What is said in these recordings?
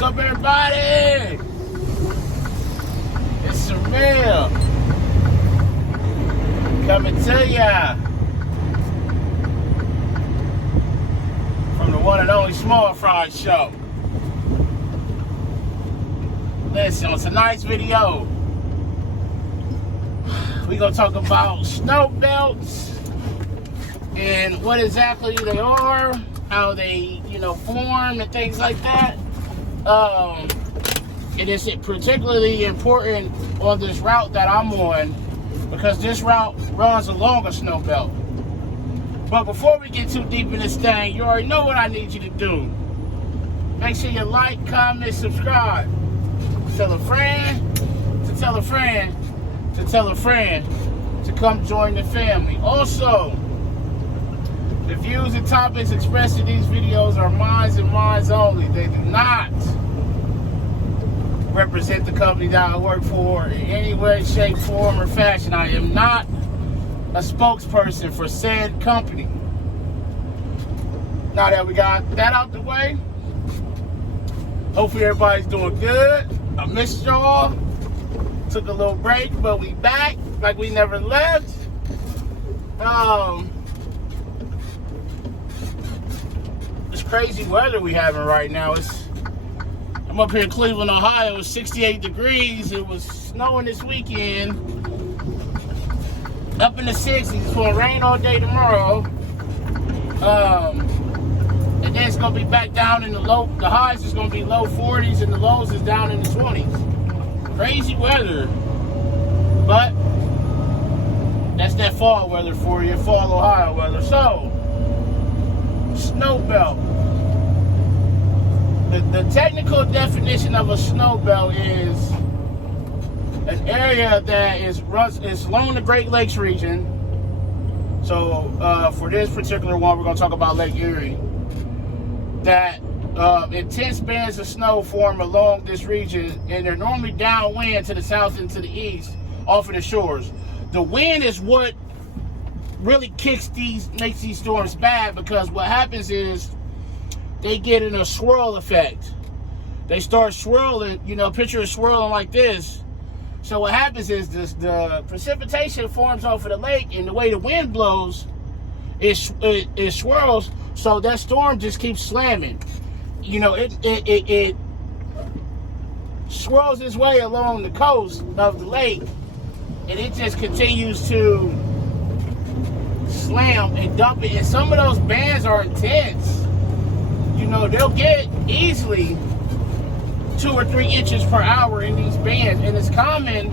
What's up, everybody? It's Surreal coming to ya from the one and only Small Fry Show. Listen, on tonight's video, we're going to talk about snow belts and what exactly they are, how they, form and things like that. It is particularly important on this route that I'm on because this route runs along a snow belt. But before we get too deep in this thing, you already know what I need you to do. Make sure you like, comment, subscribe. Tell a friend, to tell a friend, to tell a friend to come join the family. Also, the views and topics expressed in these videos are mine and mine only. They do not represent the company that I work for in any way, shape, form, or fashion. I am not a spokesperson for said company. Now that we got that out the way, hopefully everybody's doing good. I missed y'all. Took a little break, but we back like we never left. This crazy weather we having right now. I'm up here in Cleveland, Ohio. It's 68 degrees. It was snowing this weekend. Up in the 60s. It's going to rain all day tomorrow. And then it's going to be back down in the highs is going to be low 40s and the lows is down in the 20s. Crazy weather. But that's that fall weather for you, fall Ohio weather. So, snow belt. The technical definition of a snow belt is an area that is along the Great Lakes region. So for this particular one, we're going to talk about Lake Erie. That intense bands of snow form along this region, and they're normally downwind to the south and to the east off of the shores. The wind is what really makes these storms bad, because what happens is they get in a swirl effect. They start swirling, picture it swirling like this. So what happens is the precipitation forms off of the lake, and the way the wind blows, it swirls, so that storm just keeps slamming. It swirls its way along the coast of the lake, and it just continues to slam and dump it. And some of those bands are intense. They'll get easily 2 or 3 inches per hour in these bands, and it's common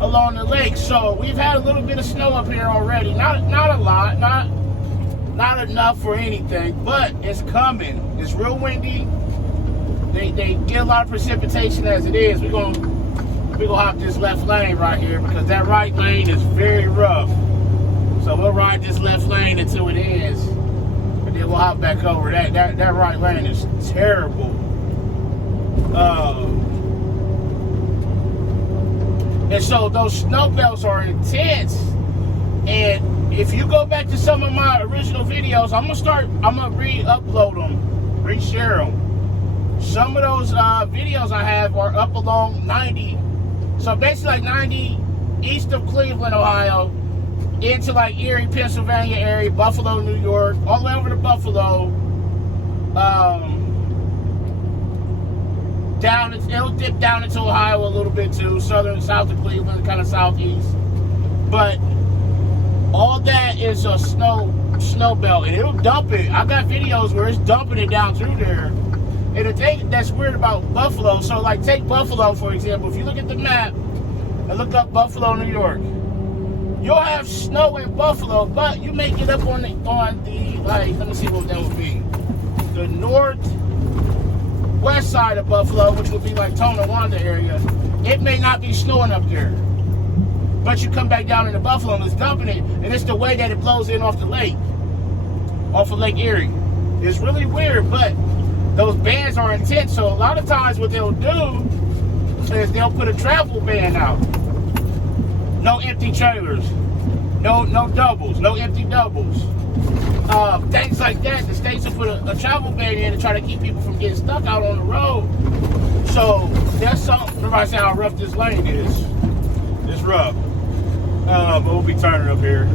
along the lake. So we've had a little bit of snow up here already. Not a lot, not enough for anything, but it's coming. It's real windy. They get a lot of precipitation as it is. We're gonna hop this left lane right here because that right lane is very rough. So we'll ride this left lane until it ends, and then we'll hop back over. That right lane is terrible. And so those snow belts are intense. And if you go back to some of my original videos, I'm gonna re-upload them, re-share them. Some of those videos I have are up along 90. So basically like 90 east of Cleveland, Ohio, into like Erie, Pennsylvania area, Buffalo, New York, all the way over to Buffalo. It'll dip down into Ohio a little bit too, south of Cleveland, kind of southeast. But all that is a snow belt, and it'll dump it. I got videos where it's dumping it down through there. And the thing that's weird about Buffalo, so like take Buffalo for example. If you look at the map and look up Buffalo, New York, you'll have snow in Buffalo, but you may get up on the like, let me see what that would be. The northwest side of Buffalo, which would be like Tonawanda area, it may not be snowing up there. But you come back down into Buffalo and it's dumping it, and it's the way that it blows in off the lake, off of Lake Erie. It's really weird, but those bands are intense. So a lot of times what they'll do is they'll put a travel ban out. No empty trailers, no doubles, no empty doubles. Things like that. The states will put a travel ban in to try to keep people from getting stuck out on the road. So that's something. Everybody say how rough this lane is. It's rough. But we'll be turning up here.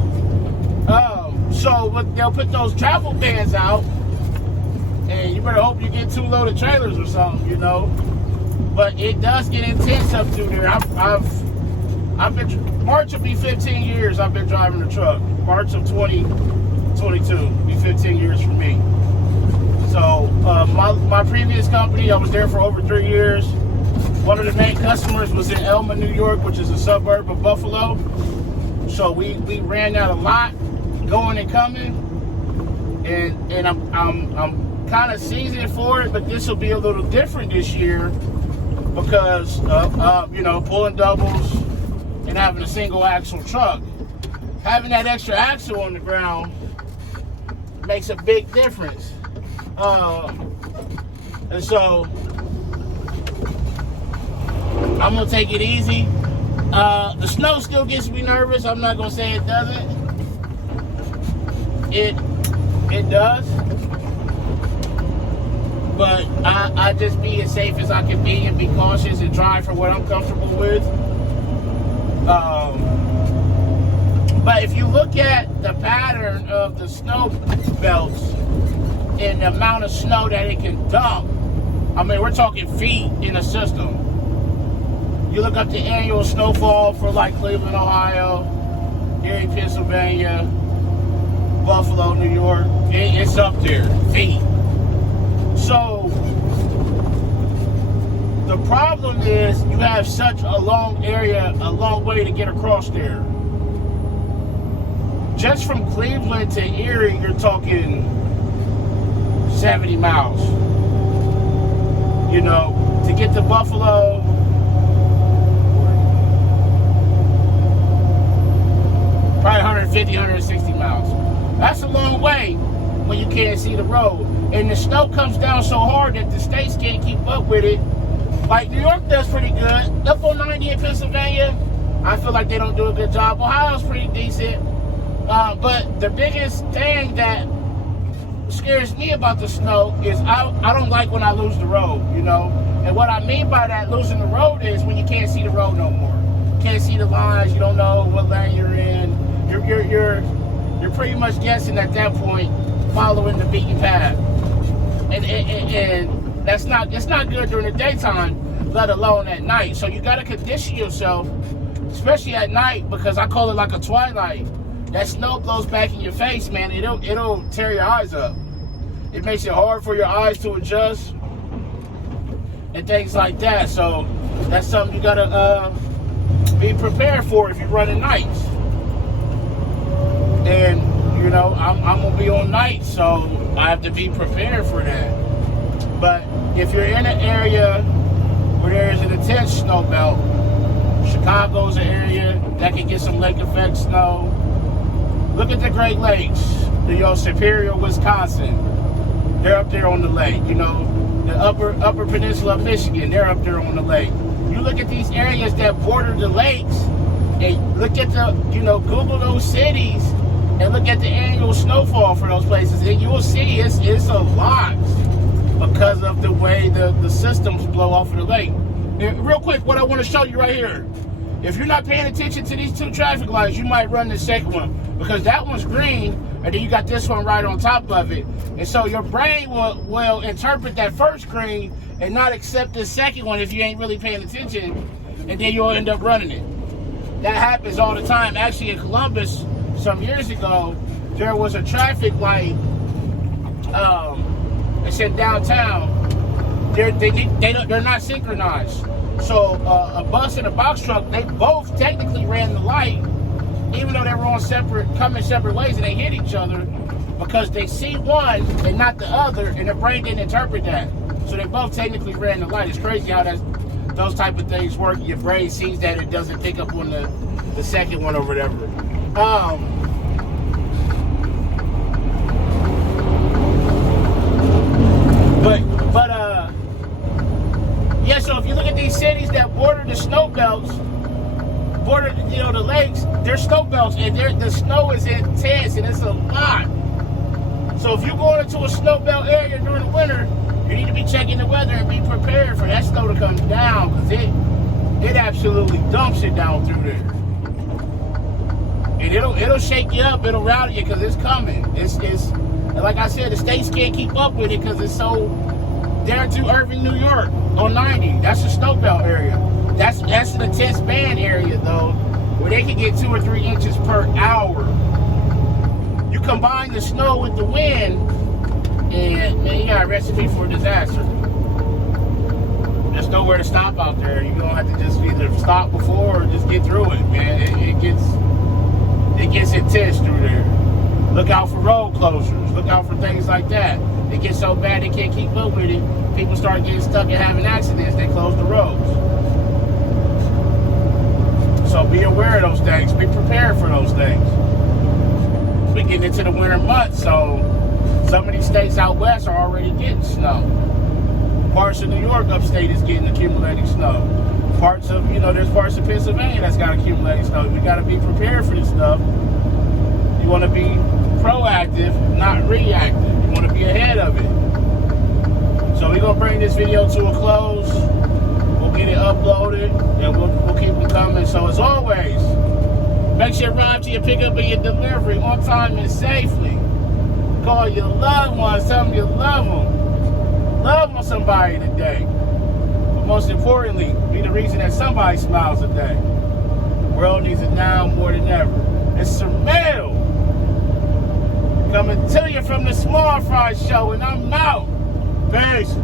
So they'll put those travel bans out, and you better hope you get 2 loaded trailers or something, you know. But it does get intense up through there. I've been, March will be 15 years I've been driving the truck. March of 2022 will be 15 years for me. So my previous company, I was there for over 3 years. One of the main customers was in Elma, New York, which is a suburb of Buffalo. So we ran that a lot, going and coming, and I'm kind of seasoned for it. But this will be a little different this year because you know, pulling doubles and having a single axle truck. Having that extra axle on the ground makes a big difference. And so I'm gonna take it easy. The snow still gets me nervous. I'm not gonna say it doesn't. It does. But I just be as safe as I can be and be cautious and drive for what I'm comfortable with. But if you look at the pattern of the snow belts and the amount of snow that it can dump, I mean, we're talking feet in a system. You look up the annual snowfall for like Cleveland, Ohio, Erie, Pennsylvania, Buffalo, New York. It's up there, feet. So the problem is you have such a long area, a long way to get across there. Just from Cleveland to Erie, you're talking 70 miles. You know, to get to Buffalo, probably 150, 160 miles. That's a long way when you can't see the road. And the snow comes down so hard that the states can't keep up with it. Like New York does pretty good. Up on 90 in Pennsylvania, I feel like they don't do a good job. Ohio's pretty decent. But the biggest thing that scares me about the snow is I don't like when I lose the road, you know? And what I mean by that, losing the road, is when you can't see the road no more. You can't see the lines, you don't know what lane you're in. You're pretty much guessing at that point, following the beaten path. And it's not good during the daytime, let alone at night. So you gotta condition yourself, especially at night, because I call it like a twilight. That snow blows back in your face, man. It'll tear your eyes up. It makes it hard for your eyes to adjust and things like that. So that's something you gotta be prepared for if you're running nights. And you know, I'm gonna be on nights, so I have to be prepared for that. But if you're in an area where there is an intense snow belt, Chicago's an area that can get some lake effect snow. Look at the Great Lakes, Superior, Wisconsin. They're up there on the lake. You know, the upper peninsula of Michigan, they're up there on the lake. You look at these areas that border the lakes, and look at Google those cities, and look at the annual snowfall for those places, and you will see it's a lot because of the way the systems blow off of the lake. And real quick, what I want to show you right here. If you're not paying attention to these 2 traffic lights, you might run the second one, because that one's green, and then you got this one right on top of it. And so your brain will interpret that first green and not accept the second one if you ain't really paying attention, and then you'll end up running it. That happens all the time. Actually, in Columbus, some years ago, there was a traffic light. It said downtown. They're not synchronized. So a bus and a box truck, they both technically ran the light, even though they were coming separate ways, and they hit each other because they see one and not the other, and the brain didn't interpret that. So they both technically ran the light. It's crazy how those type of things work. Your brain sees that, it doesn't pick up on the second one or whatever. Yeah, so if you look at these cities that border the snow belts, border the lakes, they're snow belts, and the snow is intense, and it's a lot. So if you're going into a snow belt area during the winter, You need to be checking the weather and be prepared for that snow to come down, because it absolutely dumps it down through there. And it'll shake you up, it'll rattle you, because it's coming. It's like I said, the states can't keep up with it because it's so down to Irving, New York on 90. That's the snow belt area. That's an intense band area though, where they can get 2 or 3 inches per hour. You combine the snow with the wind, and man, you got a recipe for disaster. There's nowhere to stop out there. You're gonna have to just either stop before or just get through it, man. It gets intense through there. Look out for road closures. Look out for things like that. It gets so bad they can't keep up with it. People start getting stuck and having accidents. They close the roads. So be aware of those things. Be prepared for those things. We're getting into the winter months, so some of these states out west are already getting snow. Parts of New York upstate is getting accumulating snow. Parts of, there's parts of Pennsylvania that's got accumulating snow. We got to be prepared for this stuff. You want to be proactive, not reactive. You want to be ahead of it. So we're going to bring this video to a close. We'll get it uploaded, and we'll keep them coming. So as always, make sure you arrive to your pickup and your delivery on time and safely. Call your loved ones, tell them you love them. Love on somebody today. But most importantly, be the reason that somebody smiles today. The world needs it now more than ever. It's Surmail coming to you from the Small Fry Show, and I'm out. Peace.